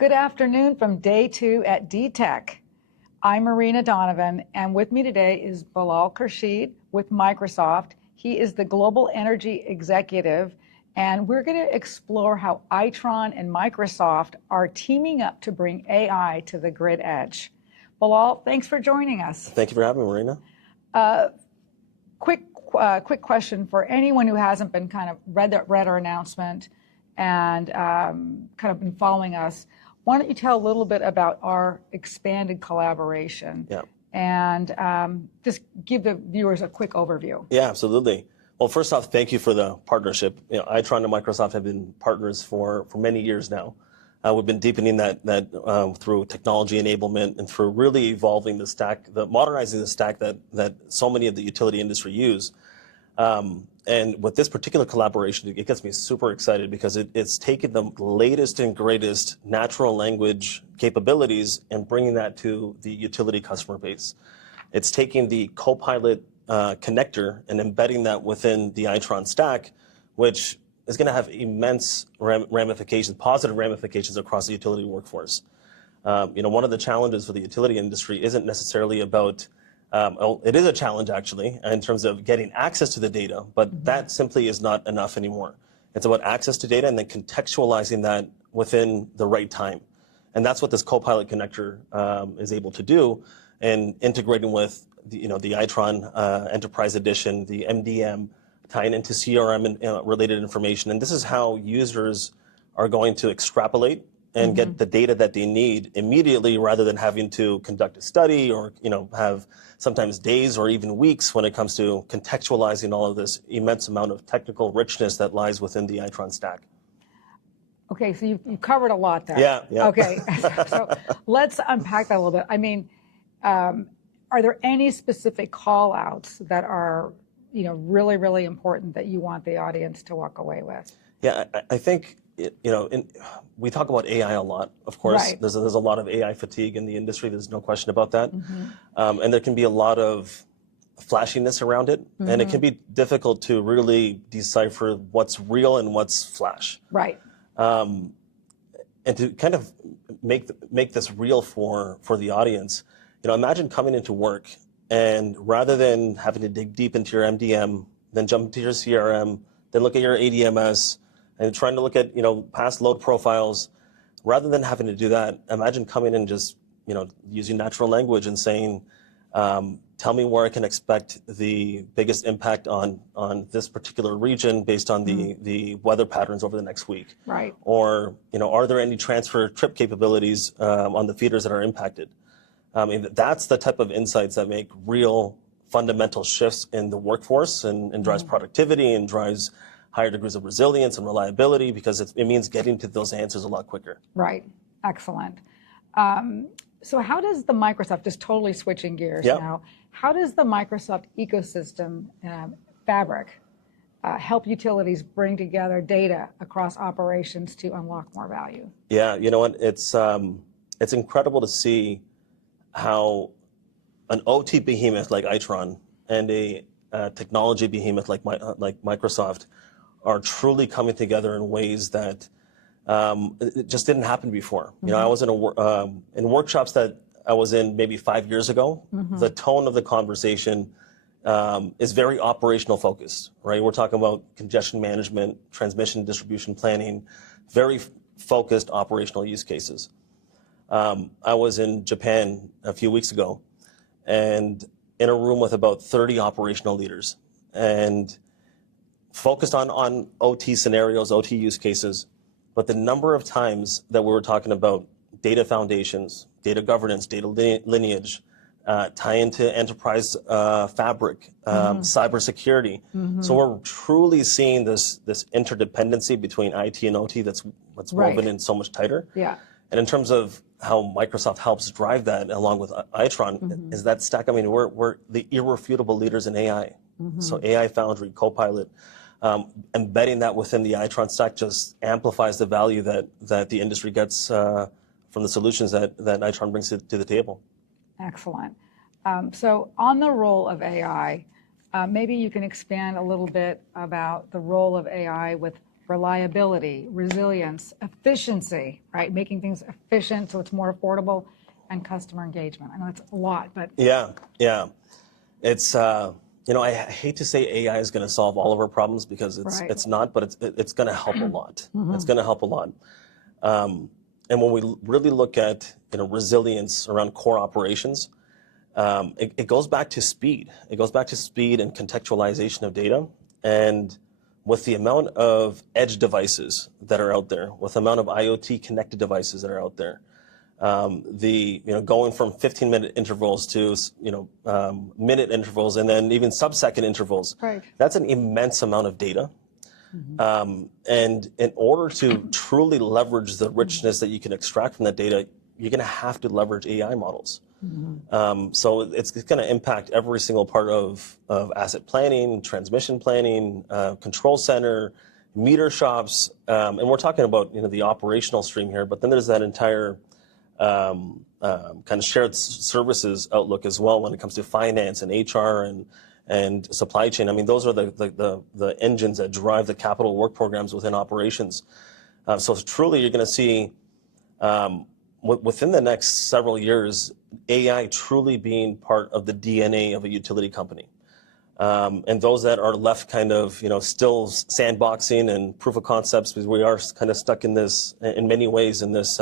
Good afternoon from day 2 at DTECH. I'm Marina Donovan, and with me today is Bilal Khursheed with Microsoft. He is the Global Energy Executive, and we're going to explore how Itron and Microsoft are teaming up to bring AI to the grid edge. Bilal, thanks for joining us. Thank you for having me, Marina. Quick question for anyone who hasn't been read our announcement and kind of been following us. Why don't you tell a little bit about our expanded collaboration? Yeah. And just give the viewers a quick overview. Yeah, absolutely. Well, first off, thank you for the partnership. Itron and Microsoft have been partners for many years now. We've been deepening that through technology enablement and through really evolving the stack, modernizing the stack that so many of the utility industry use. And with this particular collaboration, it gets me super excited because it's taken the latest and greatest natural language capabilities and bringing that to the utility customer base. It's taking the Copilot connector and embedding that within the Itron stack, which is going to have immense ramifications, positive ramifications across the utility workforce. One of the challenges for the utility industry isn't necessarily about it is a challenge, actually, in terms of getting access to the data, but that simply is not enough anymore. It's about access to data and then contextualizing that within the right time. And that's what this Copilot connector is able to do, and integrating with the Itron Enterprise Edition, the MDM, tying into CRM and related information. And this is how users are going to extrapolate and get the data that they need immediately, rather than having to conduct a study or have sometimes days or even weeks when it comes to contextualizing all of this immense amount of technical richness that lies within the Itron stack. Okay, so you covered a lot there. Yeah. Okay, so let's unpack that a little bit. I mean, are there any specific call-outs that are really, really important that you want the audience to walk away with? Yeah, I think we talk about AI a lot, of course. Right. There's a lot of AI fatigue in the industry. There's no question about that. And there can be a lot of flashiness around it. And it can be difficult to really decipher what's real and what's flash. Right. And to kind of make this real for the audience, imagine coming into work and rather than having to dig deep into your MDM, then jump into your CRM, then look at your ADMS, and trying to look at past load profiles, rather than having to do that, imagine coming in just using natural language and saying, tell me where I can expect the biggest impact on this particular region based on the weather patterns over the next week. Right. Or are there any transfer trip capabilities on the feeders that are impacted? I mean, that's the type of insights that make real fundamental shifts in the workforce and drives productivity and drives higher degrees of resilience and reliability, because it means getting to those answers a lot quicker. Right. Excellent. So how does the Microsoft, just totally switching gears now, how does the Microsoft ecosystem fabric help utilities bring together data across operations to unlock more value? Yeah, you know what? It's incredible to see how an OT behemoth like Itron and a technology behemoth like Microsoft are truly coming together in ways that it just didn't happen before. I was in workshops that I was in maybe 5 years ago. The tone of the conversation is very operational focused, right? We're talking about congestion management, transmission, distribution planning, very focused operational use cases. I was in Japan a few weeks ago, and in a room with about 30 operational leaders, and focused on OT scenarios, OT use cases, but the number of times that we were talking about data foundations, data governance, data lineage, tie into enterprise fabric, cybersecurity. So we're truly seeing this interdependency between IT and OT that's woven in so much tighter. Yeah. And in terms of how Microsoft helps drive that along with Itron, is that stack. I mean, we're the irrefutable leaders in AI. So AI Foundry, Copilot, embedding that within the Itron stack just amplifies the value that the industry gets from the solutions that Itron brings to the table. Excellent. So on the role of AI, maybe you can expand a little bit about the role of AI with reliability, resilience, efficiency, right? Making things efficient so it's more affordable, and customer engagement. I know it's a lot, but yeah. It's I hate to say AI is going to solve all of our problems because it's not, but it's going to help a lot. It's going to help a lot. And when we really look at resilience around core operations, it goes back to speed. It goes back to speed and contextualization of data. And with the amount of edge devices that are out there, with the amount of IoT connected devices that are out there, going from 15-minute intervals to minute intervals and then even sub-second intervals. Right. That's an immense amount of data. And in order to truly leverage the richness that you can extract from that data, you're going to have to leverage AI models. So it's going to impact every single part of asset planning, transmission planning, control center, meter shops, and we're talking about the operational stream here. But then there's that entire kind of shared services outlook as well when it comes to finance and HR and supply chain. I mean, those are the engines that drive the capital work programs within operations. So truly, you're going to see within the next several years, AI truly being part of the DNA of a utility company. And those that are left kind of, still sandboxing and proof of concepts, because we are kind of stuck in this, in many ways, in this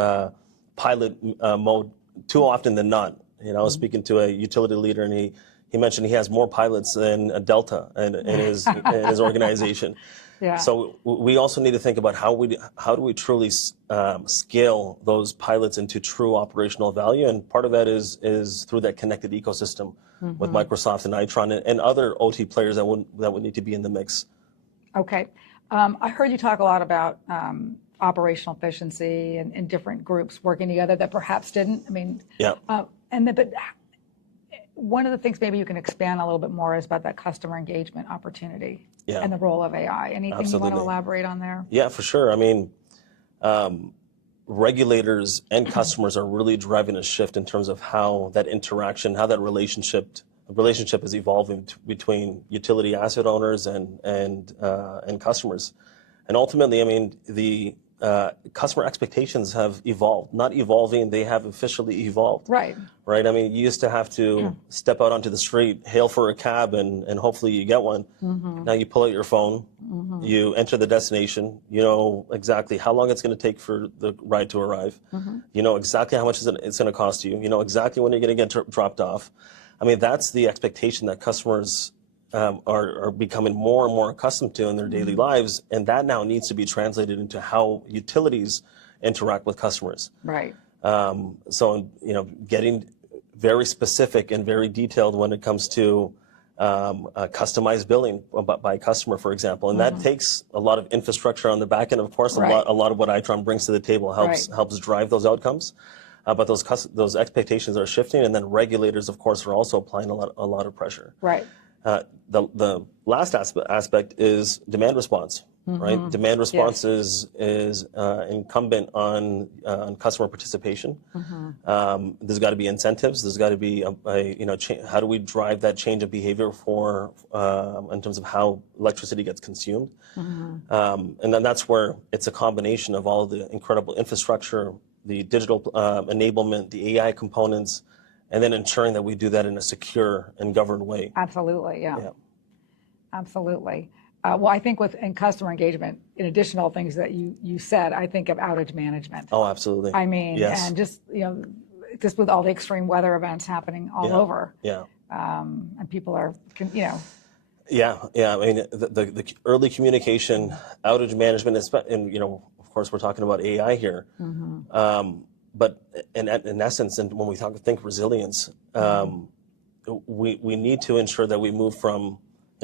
pilot mode too often than not. I was speaking to a utility leader, and he mentioned he has more pilots than a Delta in his organization. Yeah. So we also need to think about how do we truly scale those pilots into true operational value, and part of that is through that connected ecosystem with Microsoft and Itron and other OT players that would need to be in the mix. Okay. I heard you talk a lot about operational efficiency and different groups working together that perhaps didn't. I mean, yeah. But one of the things maybe you can expand a little bit more is about that customer engagement opportunity. Yeah. And the role of AI. Anything Absolutely. You want to elaborate on there? Yeah, for sure. I mean, regulators and customers are really driving a shift in terms of how that interaction, how that relationship is evolving between utility asset owners and customers. And ultimately, I mean, the customer expectations have evolved. Not evolving, they have officially evolved. Right. Right? I mean, you used to have to step out onto the street, hail for a cab, and hopefully you get one. Now you pull out your phone, you enter the destination, you know exactly how long it's going to take for the ride to arrive. You know exactly how much it's going to cost you. You know exactly when you're going to get dropped off. I mean, that's the expectation that customers are becoming more and more accustomed to in their daily lives, and that now needs to be translated into how utilities interact with customers. Right. So, getting very specific and very detailed when it comes to customized billing by customer, for example, and that takes a lot of infrastructure on the back end. Of course, a lot of what Itron brings to the table helps drive those outcomes. But those expectations are shifting, and then regulators, of course, are also applying a lot of pressure. Right. The last aspect is demand response, right? Demand response is incumbent on customer participation. There's got to be incentives. There's got to be how do we drive that change of behavior in terms of how electricity gets consumed, and then that's where it's a combination of all of the incredible infrastructure, the digital enablement, the AI components, and then ensuring that we do that in a secure and governed way. Absolutely, yeah. Absolutely. Well, I think in customer engagement, in addition to all things that you said, I think of outage management. Oh, absolutely. I mean, yes. And just with all the extreme weather events happening all over. Yeah. And people are, Yeah. I mean, the early communication, outage management, and of course, we're talking about AI here. But in essence, and when we think resilience, we need to ensure that we move from,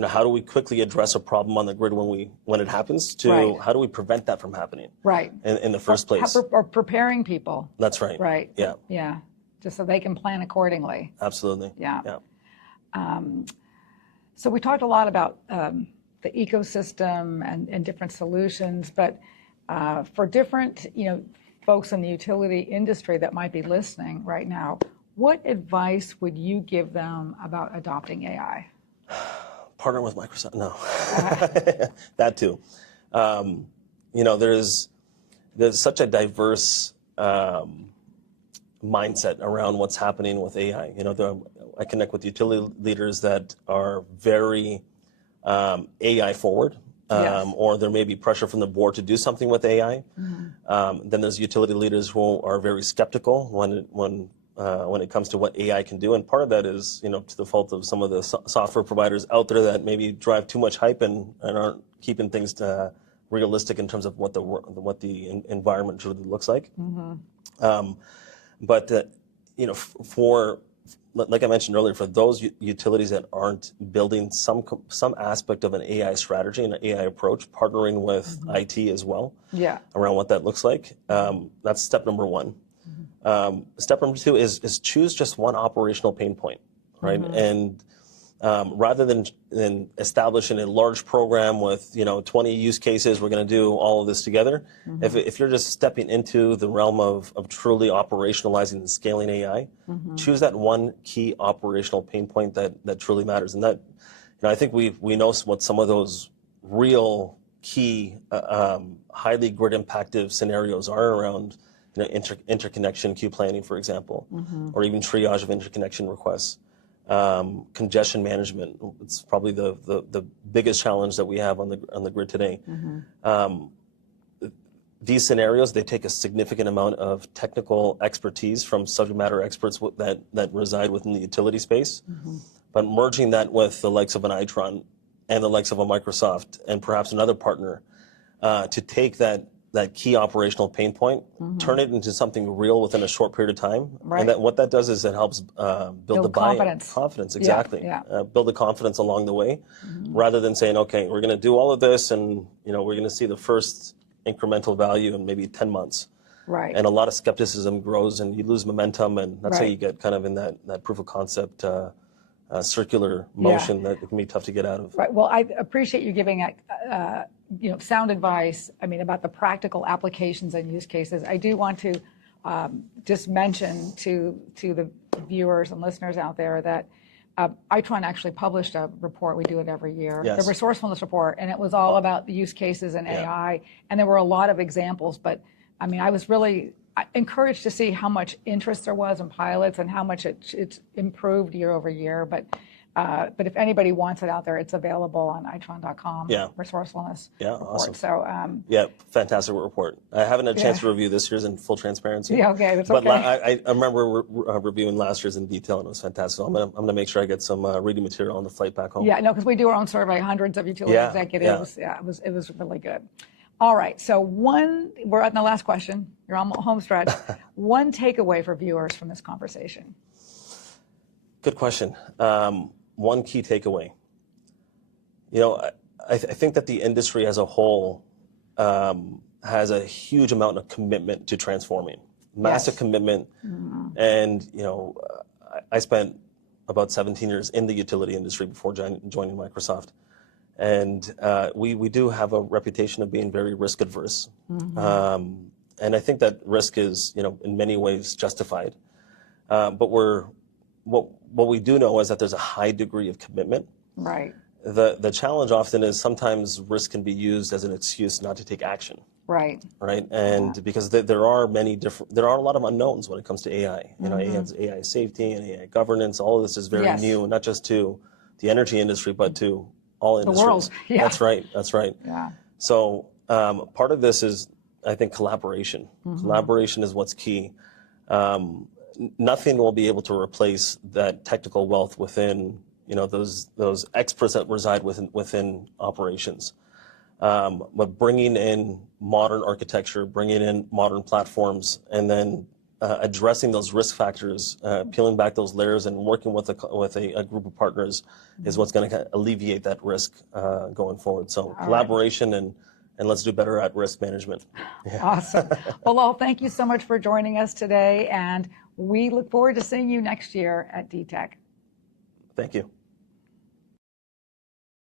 how do we quickly address a problem on the grid when it happens to how do we prevent that from happening? Right. In the first place. Or preparing people. That's right. Right. Yeah. Yeah. Just so they can plan accordingly. Absolutely. Yeah. So we talked a lot about the ecosystem and different solutions, but for different, folks in the utility industry that might be listening right now, what advice would you give them about adopting AI? Partner with Microsoft? No, that too. there's such a diverse mindset around what's happening with AI. I connect with utility leaders that are very AI forward, Yes. or there may be pressure from the board to do something with AI. Then there's utility leaders who are very skeptical when it comes to what AI can do, and part of that is to the fault of some of the software providers out there that maybe drive too much hype and aren't keeping things realistic in terms of what the environment really looks like. But for like I mentioned earlier, for those utilities that aren't building some aspect of an AI strategy and an AI approach, partnering with IT as well, around what that looks like, that's step number one. Step number two is choose just one operational pain point, right? And rather than establishing a large program with 20 use cases, we're going to do all of this together. If you're just stepping into the realm of truly operationalizing and scaling AI, choose that one key operational pain point that truly matters. And that, I think we know what some of those real key, highly grid impactive scenarios are around interconnection queue planning, for example, or even triage of interconnection requests. Congestion management, it's probably the biggest challenge that we have on the grid today. These scenarios, they take a significant amount of technical expertise from subject matter experts that reside within the utility space. But merging that with the likes of an Itron and the likes of a Microsoft and perhaps another partner to take that key operational pain point, turn it into something real within a short period of time. Right. And what that does is it helps build the buy-in. Confidence, exactly. Build the confidence along the way, rather than saying, okay, we're going to do all of this and we're going to see the first incremental value in maybe 10 months. Right. And a lot of skepticism grows and you lose momentum, and that's how you get kind of in that proof of concept circular motion that it can be tough to get out of. Right. Well, I appreciate you giving sound advice, about the practical applications and use cases. I do want to just mention to the viewers and listeners out there that Itron actually published a report. We do it every year, the resourcefulness report, and it was all about the use cases in AI. And there were a lot of examples, but I was really encouraged to see how much interest there was in pilots and how much it's improved year over year. But if anybody wants it out there, it's available on itron.com. Resourcefulness report. Awesome. So fantastic report. I haven't had a chance to review this year's in full transparency. Okay, that's but okay. I remember reviewing last year's in detail, and it was fantastic. So I'm gonna make sure I get some reading material on the flight back home. Because we do our own survey, hundreds of utility executives. It was really good. All right, so we're at the last question. You're on home stretch. One takeaway for viewers from this conversation. Good question. One key takeaway. I think that the industry as a whole has a huge amount of commitment to transforming, massive commitment. And I spent about 17 years in the utility industry before joining Microsoft. And we do have a reputation of being very risk adverse. And I think that risk is, in many ways justified. But what we do know is that there's a high degree of commitment. Right. The challenge often is sometimes risk can be used as an excuse not to take action. Right. Right. And because there are a lot of unknowns when it comes to AI. AI safety and AI governance, all of this is very new, not just to the energy industry, but to all industries. The world. That's right. Yeah. So part of this is, I think, collaboration. Collaboration is what's key. Nothing will be able to replace that technical wealth within, those experts that reside within operations. But bringing in modern architecture, bringing in modern platforms, and then addressing those risk factors, peeling back those layers, and working with a group of partners is what's going to alleviate that risk going forward. So collaboration and let's do better at risk management. Awesome. Bilal, thank you so much for joining us today, and we look forward to seeing you next year at DTECH. Thank you.